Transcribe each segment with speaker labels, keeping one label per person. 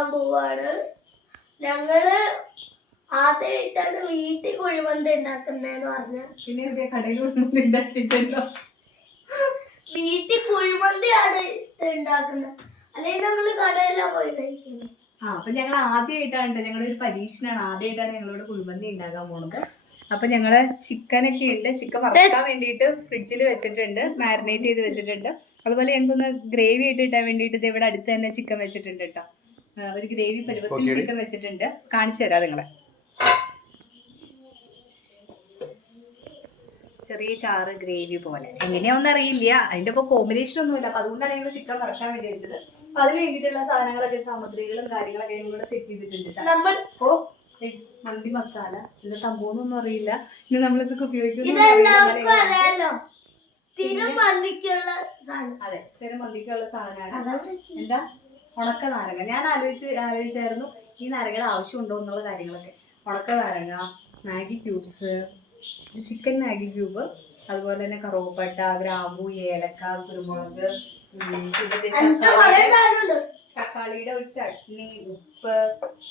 Speaker 1: ഉണ്ടാക്കാൻ പോവാണ്. ഞങ്ങൾ ആദ്യമായിട്ടാണ് വീട്ടിൽ കുഴിമന്തി ഉണ്ടാക്കുന്നതെന്ന് പറഞ്ഞ.
Speaker 2: പിന്നെ കടയിൽ കൊണ്ടുവന്ന് ഉണ്ടാക്കിയിട്ടല്ലോ.
Speaker 1: വീട്ടിൽ കുഴിമന്തിയാണ് ഉണ്ടാക്കുന്നത്. അല്ലെങ്കിൽ ഞങ്ങൾ കടയിലാ പോയി കഴിക്കുന്നത്?
Speaker 2: ആ അപ്പൊ ഞങ്ങൾ ആദ്യമായിട്ടാണ് ട്ടോ, ഞങ്ങളുടെ ഒരു പരീക്ഷണമാണ് ആദ്യമായിട്ടാണ് ഞങ്ങളോട് കുഴിമന്തി ഉണ്ടാക്കാൻ പോണത്. അപ്പൊ ഞങ്ങൾ ചിക്കനൊക്കെ ഉണ്ട് ചിക്കൻ വറക്കാൻ വേണ്ടിയിട്ട് ഫ്രിഡ്ജിൽ വെച്ചിട്ടുണ്ട്. മാരിനേറ്റ് ചെയ്ത് വെച്ചിട്ടുണ്ട്. അതുപോലെ ഞങ്ങൾക്കൊന്ന് ഗ്രേവി ആയിട്ട് ഇട്ടാൻ വേണ്ടിയിട്ട് ഇത് ഇവിടെ അടുത്ത് തന്നെ ചിക്കൻ വെച്ചിട്ടുണ്ട് കേട്ടോ ഒരു ഗ്രേവി പരുവത്തിൽ ചിക്കൻ വെച്ചിട്ടുണ്ട്. കാണിച്ചു തരാം നിങ്ങളെ. ചെറിയ ചാറ് ഗ്രേവി പോലെ. എങ്ങനെയാണെന്ന് അറിയില്ല. അതിന്റെ ഇപ്പൊ കോമ്പിനേഷൻ ഒന്നുമില്ല. അപ്പൊ അതുകൊണ്ടാണ് ഞങ്ങൾ ചിക്കൻ വറക്കാൻ വേണ്ടി വെച്ചത്. അപ്പൊ അതിന് വേണ്ടിയിട്ടുള്ള സാധനങ്ങളൊക്കെ സാമഗ്രികളും കാര്യങ്ങളൊക്കെ കൂടെ സെറ്റ് ചെയ്തിട്ടുണ്ട്
Speaker 1: നമ്മൾ
Speaker 2: ഓ മന്തി മസാല ഇതിന്റെ സംഭവം ഒന്നും അറിയില്ല. ഇനി നമ്മളിതൊക്കെ ഉപയോഗിക്കുന്നു
Speaker 1: സ്ഥിരം മന്തിക്കുള്ള സാധനം.
Speaker 2: അതെ സ്ഥിരം മന്തിക്കുള്ള സാധനമാണ്. എന്താ? ഉണക്ക നാരങ്ങ. ഞാൻ ആലോചിച്ച് ആലോചിച്ചായിരുന്നു ഈ നാരങ്ങയുടെ ആവശ്യമുണ്ടോ എന്നുള്ള കാര്യങ്ങളൊക്കെ. ഉണക്ക നാരങ്ങ Maggi cubes chicken Maggi cube അതുപോലെ തന്നെ കറുവപ്പട്ട ഗ്രാമ്പു ഏലക്ക കുരുമുളക് തക്കാളിയുടെ- ഒരു ചട്നി ഉപ്പ്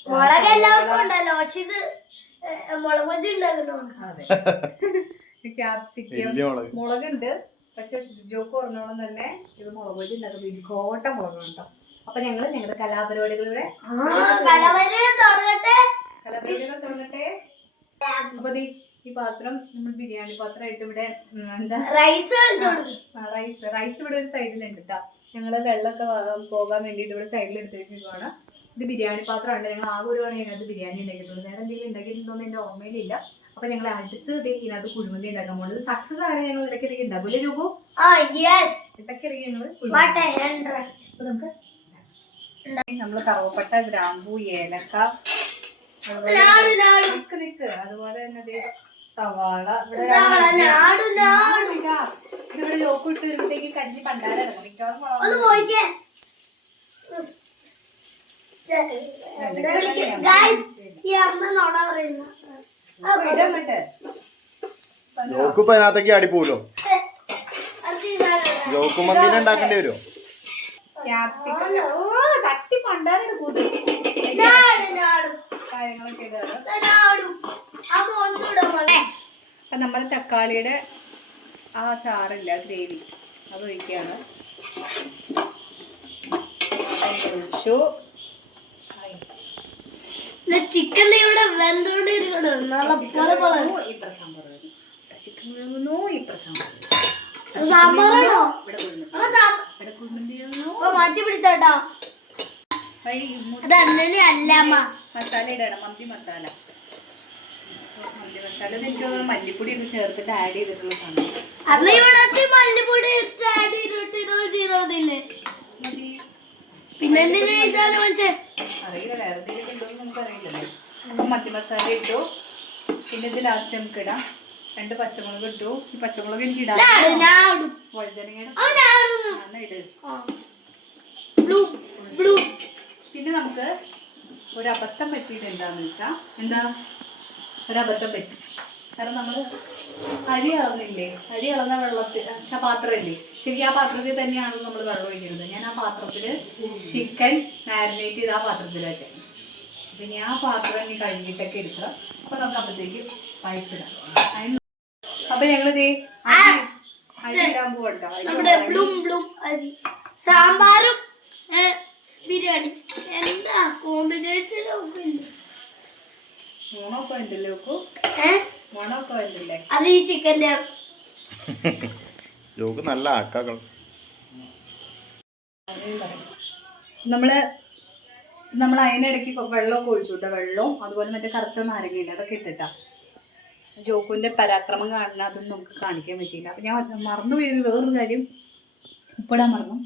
Speaker 1: മുളക് എല്ലാവർക്കും ഉണ്ടല്ലോ. പക്ഷെ ഇത് മുളക് ബജി
Speaker 2: ക്യാപ്സിക്കം മുളകുണ്ട്. പക്ഷെ ജോക്ക് പറഞ്ഞോളം തന്നെ ഇത് മുളക് വെച്ച് ഉണ്ടാക്കുന്നത് ഇടിക്കോട്ട മുളകാണ് കേട്ടോ. അപ്പൊ ഞങ്ങൾ ഞങ്ങളുടെ
Speaker 1: കലാപരിപാടികളുടെ
Speaker 2: കലാപരിപാടികൾ തുടങ്ങട്ടെ? അപ്പൊ ഈ പാത്രം നമ്മൾ ബിരിയാണി പാത്രമായിട്ട് ഇവിടെ എന്താ?
Speaker 1: റൈസ്
Speaker 2: റൈസ് റൈസ് ഇവിടെ ഒരു സൈഡിലുണ്ട് കേട്ടോ ഞങ്ങൾ വെള്ളമൊക്കെ പോകാൻ വേണ്ടിയിട്ട് ഇവിടെ സൈഡിൽ എടുത്ത് വെച്ചിരിക്കുവാണ്. ഇത് ബിരിയാണി പാത്രമാണ്. ഞങ്ങൾ ആകെ ഒരു പണി അതിനകത്ത് ബിരിയാണി ഉണ്ടാക്കിയിട്ടുണ്ട് വേറെ എന്തെങ്കിലും ഉണ്ടാക്കിയിട്ടുണ്ടോ എന്ന് എന്റെ ഓർമ്മയിലില്ല. അപ്പൊ ഞങ്ങൾ അടുത്ത് ഇതിനകത്ത് കുഴിമന്തി ഉണ്ടാക്കാൻ പോകുന്നത് സക്സസ് ആണ് ഞങ്ങൾ ഇടയ്ക്കിടയ്ക്ക് ഉണ്ടാക്കൂല്ലേ ജോബു?
Speaker 1: ആ യെസ്
Speaker 2: ഇടയ്ക്കിടയ്ക്ക് ഞങ്ങൾ അപ്പൊ നമുക്ക് നമ്മൾ കറുവപ്പട്ട ഗ്രാമ്പു ഏലക്ക അതുപോലെ
Speaker 1: നാട് നാട്.
Speaker 2: നിക്ക് നിക്ക്. അതുപോലെ തന്നെ ദേ സവാള. ഇവിടെ ലോക്ക് ഇട്ട് വരുമ്പോഴത്തേക്ക് കഞ്ഞി പണ്ടാരം മിക്കവാറും
Speaker 3: അതിനകത്തേക്ക് ഉണ്ടാക്കേണ്ടി വരുമോ
Speaker 2: ക്യാപ്സിക്കം. കാര്യങ്ങളൊക്കെ അപ്പൊ നമ്മൾ തക്കാളിയുടെ ആ ചാറില്ല ഗ്രേവി. അത് ഒഴിക്കുകയാണ്. ഒഴിച്ചു.
Speaker 1: ചിക്കൻ ഇവിടെ
Speaker 2: ചിക്കൻ സാമ്പാർ ഇവിടെ
Speaker 1: മാറ്റി പിടിച്ചോട്ടോ
Speaker 2: മസാല ഇടണം മന്തി മസാല. മന്തി മസാല എനിക്ക് മല്ലിപ്പൊടി ഒക്കെ ചേർത്തിട്ട് ആഡ് ചെയ്തിട്ടുള്ള സാധനം.
Speaker 1: അമ്മ ഇവിടെ മല്ലിപ്പൊടി ആഡ് ചെയ്തിട്ട് ഇരുപത് ചെയ്തതില്ലേ? പിന്നെ
Speaker 2: അറിയില്ല വേറെ എന്തെങ്കിലും ഉണ്ടോന്ന് നമുക്ക് അറിയില്ലല്ലോ. മന്തി മസാല ഇട്ടു. പിന്നെ ഇത് ലാസ്റ്റ് നമുക്ക് ഇടാം. രണ്ട് പച്ചമുളക് ഇട്ടു. ഈ പച്ചമുളക് എനിക്ക് വഴുതനങ്ങയുടെ ഇട്.
Speaker 1: Blue blue.
Speaker 2: പിന്നെ നമുക്ക് ഒരു അബദ്ധം പറ്റിയിട്ട് എന്താണെന്ന് വെച്ചാൽ എന്താ? ഒരു അബദ്ധം പറ്റി. കാരണം നമ്മൾ അരി അളന്നില്ലേ? അരി അളന്ന വെള്ളത്തിൽ പാത്രമില്ലേ? ശരിക്കും ആ പാത്രത്തിൽ തന്നെയാണ് നമ്മൾ വെള്ളം ഒഴിക്കുന്നത്. ഞാൻ ആ പാത്രത്തിൽ ചിക്കൻ മാരിനേറ്റ് ചെയ്ത് ആ പാത്രത്തിലാണ് ചെയ്യുന്നത് അപ്പം ഇനി ആ പാത്രം ഇനി കഴുകിയിട്ടൊക്കെ എടുക്കുക അപ്പം നമുക്ക് അപ്പോഴത്തേക്ക് പൈസ ഇടാം. അപ്പം ഞങ്ങളിത് അരി ഇടാൻ പോകട്ടോ
Speaker 1: സാമ്പാറും ബിരിയാണി. എന്താ കോമ്പിനേഷൻ
Speaker 2: ഉണ്ടല്ലോ ഉണ്ടല്ലേ?
Speaker 1: അത് ഈ
Speaker 3: ചിക്കന്റെ നല്ല ആക്കാക്കൾ
Speaker 2: നമ്മൾ നമ്മൾ അതിനിടയ്ക്ക് വെള്ളമൊക്കെ ഒഴിച്ചു കേട്ടോ. വെള്ളവും അതുപോലെ മറ്റേ കറുത്ത നാരങ്ങയില്ല? അതൊക്കെ ഇട്ടിട്ടാ. ജോക്കുവിന്റെ പരാക്രമം കാണുന്ന അതൊന്നും നമുക്ക് കാണിക്കാൻ പറ്റിയില്ല. അപ്പൊ ഞാൻ മറന്നു പോയൊരു വേറൊരു കാര്യം ഉപ്പിടാൻ മറന്നു.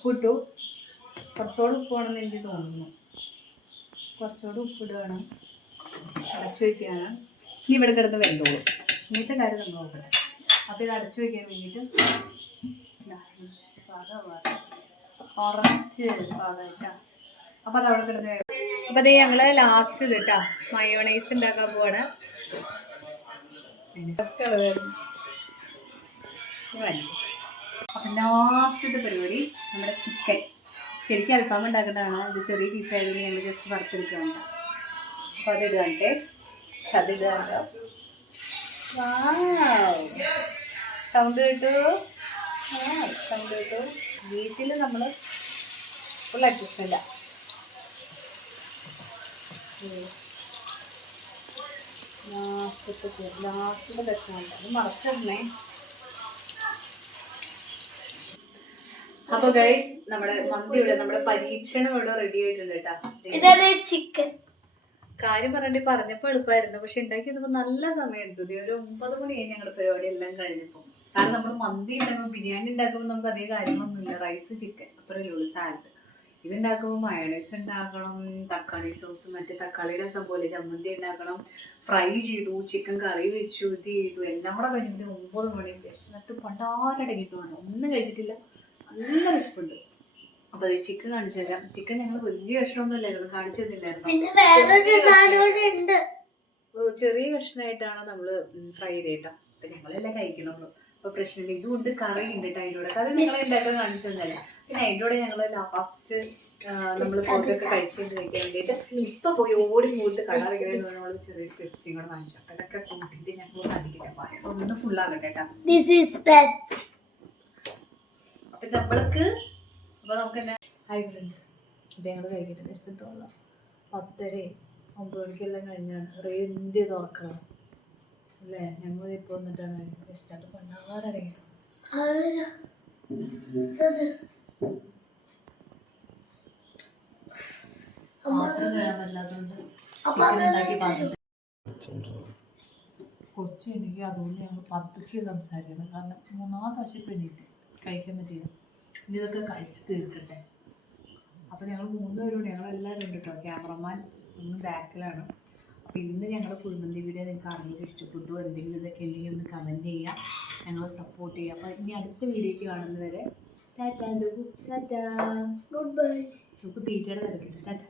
Speaker 2: ഉപ്പിട്ടു. കുറച്ചുകൂടെ ഉപ്പ് വേണമെന്ന് എനിക്ക് തോന്നുന്നു. കുറച്ചുകൂടെ ഉപ്പിടുകയാണ് അടച്ചു വയ്ക്കുകയാണ് ഇനി ഇവിടെ കിടന്ന് വെന്തോളൂ. ഇങ്ങനത്തെ കാര്യം നമ്മൾ നോക്കണം അപ്പോൾ ഇത് അടച്ചു വയ്ക്കാൻ വേണ്ടിയിട്ട് കുറച്ച് പാകമായിട്ടാ അപ്പൊ അത് അവിടെ കിടന്ന് അപ്പോൾ അപ്പൊ അതേ ഞങ്ങൾ ലാസ്റ്റ് ഇത് കേട്ടാ മയോണൈസ് ഉണ്ടാക്കാൻ പോവാണ്. അപ്പൊ ലാസ്റ്റത്തെ പരിപാടി നമ്മുടെ ചിക്കൻ ശരിക്കും അൽഫാം ഉണ്ടാക്കേണ്ടതാണ്. ഇത് ചെറിയ പീസ് ആയതുകൊണ്ട് ഞങ്ങൾ ജസ്റ്റ് വറുത്തെടുക്കുകയാണ്. അപ്പോൾ അത് ഇടുകണ്ടേ ഇടുകണ്ടോ സൗണ്ട് കേട്ടു? സൗണ്ട് കേട്ടു? വീട്ടിൽ നമ്മൾ ഫുൾ അഡ്ജസ്റ്റ് ഇല്ല ലാസ്റ്റത്തെ ലാസ്റ്റിന്റെ പ്രശ്നമുണ്ട് അത് മറച്ചിടണേ. അപ്പൊ ഗൈസ് നമ്മുടെ മന്തി ഇവിടെ നമ്മുടെ പരീക്ഷണം ഇവിടെ റെഡി ആയിട്ടുണ്ട് കേട്ടാ.
Speaker 1: ചിക്കൻ
Speaker 2: കാര്യം പറഞ്ഞിട്ട് പറഞ്ഞപ്പോ എളുപ്പമായിരുന്നു പക്ഷെ ഉണ്ടാക്കിയപ്പോ നല്ല സമയം എടുത്തു ദേ ഒരു ഒമ്പത് മണിയായി ഞങ്ങളുടെ പരിപാടി എല്ലാം കഴിഞ്ഞപ്പോ. കാരണം നമ്മൾ മന്തി ഉണ്ടാക്കുമ്പോൾ ബിരിയാണി ഉണ്ടാക്കുമ്പോൾ നമുക്ക് അധികം കാര്യങ്ങളൊന്നുമില്ല. റൈസ് ചിക്കൻ അത്രയല്ലേ ഉള്ളൂ സാലഡ് ഇതുണ്ടാക്കുമ്പോൾ മയണൈസ് ഉണ്ടാക്കണം തക്കാളി സോസ് മറ്റേ രസം പോലെ ചമ്മന്തി ഉണ്ടാക്കണം. ഫ്രൈ ചെയ്തു ചിക്കൻ കറി വെച്ചു ഇത് ചെയ്തു. എല്ലാം കൂടെ കഴിഞ്ഞിട്ട് ഒമ്പത് മണി വിശന്നിട്ട് പണ്ടാരടങ്ങിയിട്ട് വേണം. ഒന്നും കഴിച്ചിട്ടില്ല. നല്ല വിശപ്പുണ്ട്. അപ്പൊ ചിക്കൻ കാണിച്ചു തരാം. ചിക്കൻ ഞങ്ങൾ വലിയ കഷ്ണമൊന്നും ഇല്ലായിരുന്നു കാണിച്ചു തന്നില്ലായിരുന്നു. ചെറിയ കഷ്ണമായിട്ടാണ് നമ്മൾ ഫ്രൈ ചെയ്തേട്ടാ അപ്പൊ ഞങ്ങളെല്ലാം കഴിക്കണുള്ളൂ അപ്പൊ പ്രശ്നമില്ല. ഇതുകൊണ്ട് കറി ഉണ്ട് കേട്ടോ അതിന്റെ കൂടെ. കറി ഞങ്ങൾ ഉണ്ടാക്കാൻ കാണിച്ചു തന്നല്ല പിന്നെ അതിന്റെ കൂടെ ഞങ്ങൾ ലാസ്റ്റ് നമ്മൾ പുറത്തൊക്കെ ഒക്കെ കഴിക്കാൻ വേണ്ടിയിട്ട് ഇപ്പൊ പോയി ഓടി പോയിട്ട് കടറിങ്ങനെ നമ്മൾ ചെറിയൊരു പെപ്സിയും കൂടെ വാങ്ങിച്ചു. അതൊക്കെ കൂട്ടിയിട്ട് ഞങ്ങൾ കാണിക്കില്ല ഒന്ന് ഫുള്ളാകട്ടെ കേട്ടോ. അപ്പൊ നമ്മൾക്ക് അപ്പൊ നമുക്ക് തന്നെ ഹൈ ഫ്രണ്ട്സ് ഇത് ഞങ്ങൾ കഴിക്കിട്ട് ഇഷ്ടമുള്ള പത്തരയും ഒമ്പത് മണിക്കെല്ലാം കഴിഞ്ഞാണ്. റേന്തി തുറക്കണം. അല്ലേ? ഞങ്ങൾ ഇപ്പോൾ വന്നിട്ടാണ് ഇഷ്ടമായിട്ട് പണ്ടാറടങ്ങി കൊച്ചി എനിക്ക് അതുകൊണ്ട് ഞങ്ങൾ പതുക്കെ സംസാരിക്കണം. കാരണം മൂന്നാം പ്രാവശ്യം പെണ്ണിട്ട്. കഴിക്കാൻ പറ്റിയത്. ഇനി ഇതൊക്കെ കഴിച്ച് തീർക്കട്ടെ. അപ്പോൾ ഞങ്ങൾ മൂന്നുപേരോട് ഞങ്ങളെല്ലാവരും ഉണ്ട് കേട്ടോ ക്യാമറമാൻ ഒന്ന് ബാക്കിലാണ്. അപ്പോൾ ഇന്ന് ഞങ്ങളുടെ കുഴിമന്തി വീഡിയോ നിങ്ങൾക്ക് അറിയാൻ ഇഷ്ടപ്പെട്ടു? എന്തെങ്കിലും ഇതൊക്കെ ഉണ്ടെങ്കിൽ ഒന്ന് കമന്റ് ചെയ്യുക ഞങ്ങളെ സപ്പോർട്ട് ചെയ്യുക അപ്പോൾ ഇനി അടുത്ത വീഡിയോയ്ക്ക് കാണുന്നവരെ ടാറ്റാ. ജോഗു ടാറ്റാ.
Speaker 1: ഗുഡ് ബൈ
Speaker 2: ജോഗു തീറ്റയുടെ തിരക്കിട്ട് ടാറ്റാ.